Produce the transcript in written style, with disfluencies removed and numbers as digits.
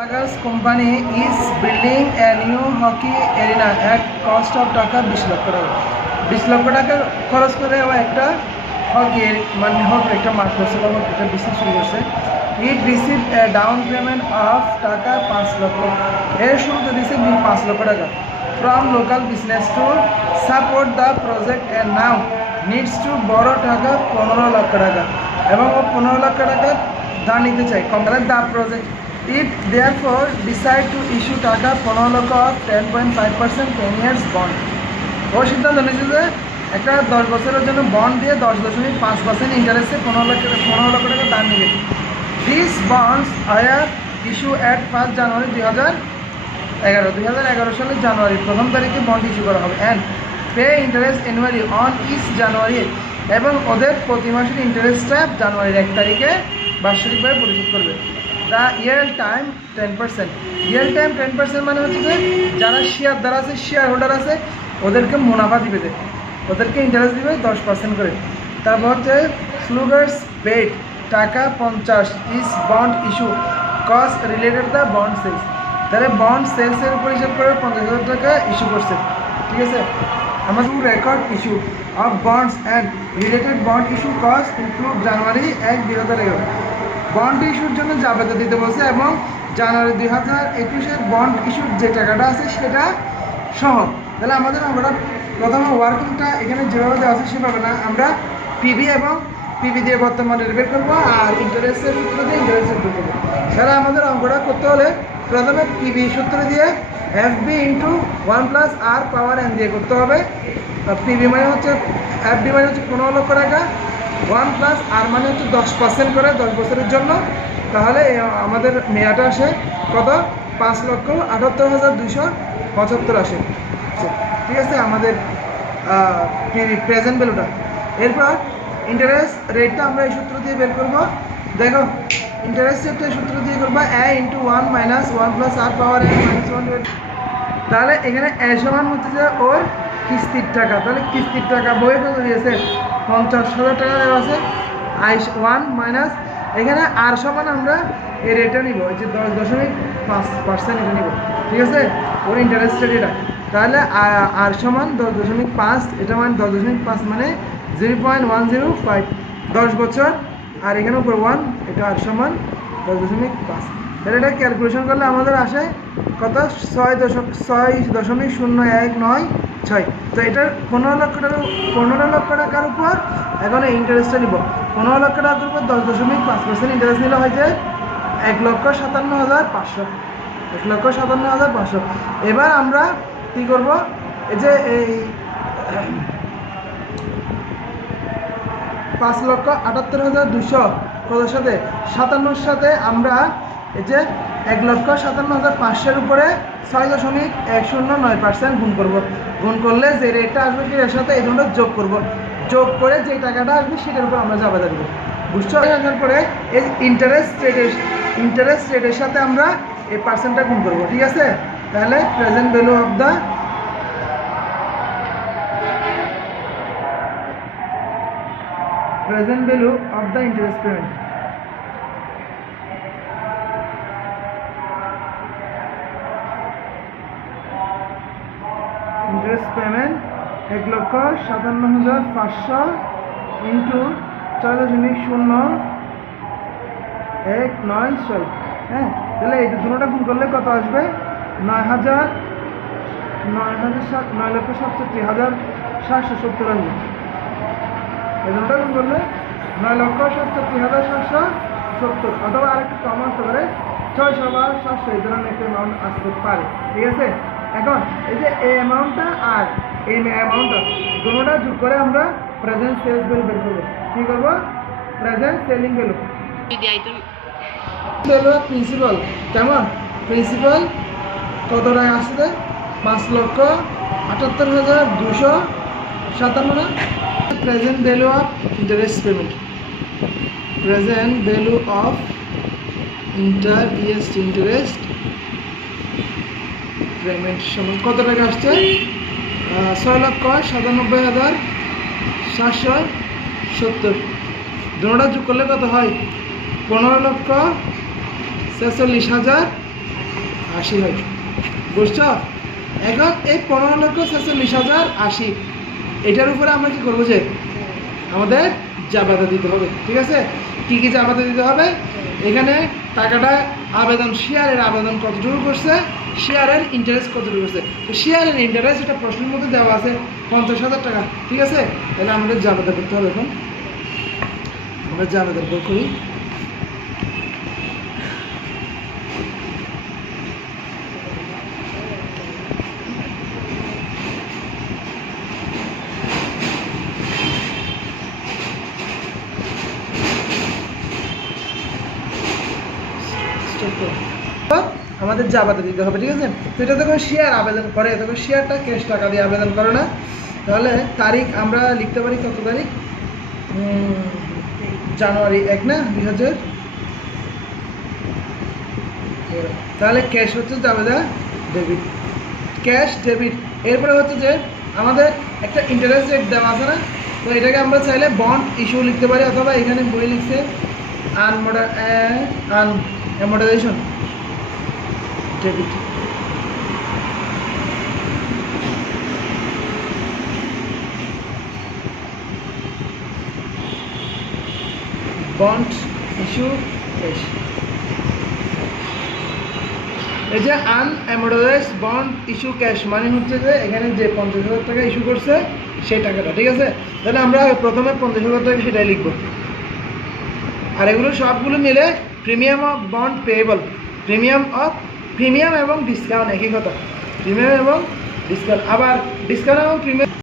Sagas company is building a new hockey arena at cost of টাকা 20 লক্ষ টাকা 20 লক্ষ টাকা খরচ করে একটা হকি একটা মাঠ করছে বা একটা বিজনেস শুরু করছে। It receive a down payment of টাকা 5 লক্ষ। এর শুরুতে দিয়েছে 5 লক্ষ টাকা from local business to support the project and now needs to বড় টাকা 15 লক্ষ টাকা এবং ও 15 লক্ষ টাকা ধার নিতে চাই কোম্পানির the project. It therefore decide to issue টাকা 15 লক্ষ of 10.5% 10 years bond। ও সিদ্ধান্ত নিয়েছে যে একটা 10 বছরের জন্য বন্ড দিয়ে 10.5% ইন্টারেস্টে 15 লক্ষ টাকা দান নেবে। This bonds are issue at 1 January 2011 সালের জানুয়ারি প্রথম তারিখে বন্ড ইস্যু করা হবে and pay interest annually on each January এবং ওদের প্রতি মাসের ইন্টারেস্টটা জানুয়ারির 1 তারিখে বার্ষিকভাবে পরিশোধ করবে। The year time 10%। Year time 10% মানে হচ্ছে যে যারা শেয়ারদার আছে শেয়ার হোল্ডার আছে ওদেরকে মুনাফা দিবে ওদেরকে ইন্টারেস্ট দিবে 10% করে। তারপর হচ্ছে স্লুগার্স পেড টাকা 50 is bond issue cost related the bond sales. তাহলে বন্ড সেলসের উপর হিসাব করে 50,000 টাকা ইস্যু করছে। ঠিক আছে, আমাদের record issue of bonds and related bond issue cost include January 1, 2011। Bond ইস্যুর জন্য জাবেদা দিতে বলছে এবং জানুয়ারি 2021-এর বন্ড ইস্যুর যে টাকাটা আছে সেটা সহ। তাহলে আমাদের আমরা প্রথমে ওয়ার্কিংটা এখানে যেভাবে দেওয়া আছে সেভাবে না, আমরা পিবি এবং পিবি দিয়ে বর্তমান রেট বের করবো আর ইন্টারেস্টের সূত্র দিয়ে ইন্টারেস্টের বের করবো। তাহলে আমাদের অঙ্কটা করতে হলে প্রথমে পিবি সূত্র দিয়ে এফবি ইন্টু 1+r⁻n দিয়ে করতে হবে। পিবি মানে হচ্ছে এফবি মানে হচ্ছে 15 লক্ষ টাকা 1+r মানে হচ্ছে 10% করে 10 বছরের জন্য। তাহলে আমাদের মেয়াটা আসে কত 5,78,275 আসে। ঠিক আছে, আমাদের প্রেজেন্ট ভ্যালুটা। এরপর ইন্টারেস্ট রেটটা আমরা এই সূত্র দিয়ে বের করবো। দেখো ইন্টারেস্ট রেটটা এই সূত্র দিয়ে করবো a × 1 - 1+r⁻n -1। তাহলে এখানে a সমান হচ্ছে যে ওর কিস্তির টাকা। তাহলে কিস্তির টাকা বইয়ে কত দিয়েছে 50,000 টাকা দেওয়া আছে। I1 মাইনাস এখানে আর সমান আমরা এই রেটটা নিব, এই যে 10.5% এটা নিব। ঠিক আছে, ওর ইন্টারেস্ট রেট এটা। তাহলে আর সমান 10.5, এটা মানে 10.5 মানে 0.105 10 বছর আর এখানে উপর 1, এটা আর সমান 10.5। তাহলে এটা ক্যালকুলেশন করলে আমাদের আসে কত 6.0196। তো এটার 15 লক্ষ টাকার উপর এখন ইন্টারেস্টটা নিব। 15 লক্ষ টাকার উপর 10.5% ইন্টারেস্ট নিলে হয় যে 1,57,500। 1,57,500। এবার আমরা কী করব, এই যে এই 5,78,200 কত সাথে 57 সাথে আমরা এই যে 1,57,500-এর উপরে 6.109% গুণ করব। গুণ করলে যে রেটটা আসবে এর সাথে এই দুটো যোগ করব। যোগ করে যে টাকাটা আসবে সেটার উপর আমরা জাবেদা দেবো। বুঝছো? আসার পরে এই ইন্টারেস্ট রেটের সাথে আমরা এই পার্সেন্টটা গুণ করব। ঠিক আছে, তাহলে present value of the interest payment. Interest payment 1,57,500 into 4.019। হ্যাঁ, তাহলে এই দুটোটা গুণ করলে কত আসবে 9,67,770 আসবে। এই দুটোটা গুণ করলে 9,67,770 অথবা আরেকটু কম আসতে পারে 600 বা 700 এই ধরনের একটা অ্যামাউন্ট আসতে পারে। ঠিক আছে, এখন এই যে এই অ্যামাউন্টটা আর এই অ্যামাউন্টটা দুটোটা যোগ করে আমরা প্রেজেন্ট সেলস ভ্যালু বের করবো। কী করবো, প্রেজেন্ট সেলিং ভ্যালু। প্রিন্সিপাল কেমন, প্রিন্সিপাল কত টাকা আসছে 5,78,257 না। Present value of interest payment, present value of interest payment সমান কত টাকা আসছে 6,97,770। দুটোটা যোগ করলে কত হয় 15,46,000 80 হয়, বুঝছো? এখন এই 15,46,080 এটার উপরে আমরা কি করবো, যে আমাদের জাবেদা দিতে হবে, ঠিক আছে? কি কি জাবেদা দিতে হবে? এখানে টাকাটা আবেদন, শেয়ারের আবেদন কতটুকু করছে, শেয়ারের ইন্টারেস্ট কতটুকু করছে। তো শেয়ারের ইন্টারেস্ট এটা প্রশ্নের মধ্যে দেওয়া আছে 50,000 টাকা, ঠিক আছে? তাহলে আমাদের জাবেদা করতে হবে। এখন আমরা জাবেদা করি। আমাদের জাবেদা দিতে হবে, ঠিক আছে? তো এটা যখন শেয়ার আবেদন করে, তখন শেয়ারটা ক্যাশ টাকা দিয়ে আবেদন করে না। তাহলে তারিখ আমরা লিখতে পারি কত তারিখ? জানুয়ারি 1 না 2000। তাহলে ক্যাশ হচ্ছে জাবেদা ডেবিট, ক্যাশ ডেবিট। এরপরে হচ্ছে যে আমাদের একটা ইন্টারেস্ট রেট দেওয়া আছে না, তো এটাকে আমরা চাইলে বন্ড ইস্যু লিখতে পারি, অথবা এখানে বই লিখছে আনঅ্যামোর্টাইজেশন ডেবিট। Bond issue cash. এই যে আনঅ্যামোর্টাইজড বন্ড ইস্যু ক্যাশ মানে হচ্ছে যে এখানে যে 50,000 টাকা ইস্যু করছে সেই টাকাটা, ঠিক আছে? তাহলে আমরা প্রথমে 50,000 টাকা সেটাই লিখবো। আর এগুলো সবগুলো মিলে premium of bond payable, premium এবং ডিসকাউন্ট একই কথা, প্রিমিয়াম এবং ডিসকাউন্ট। আবার ডিসকাউন্ট এবং প্রিমিয়াম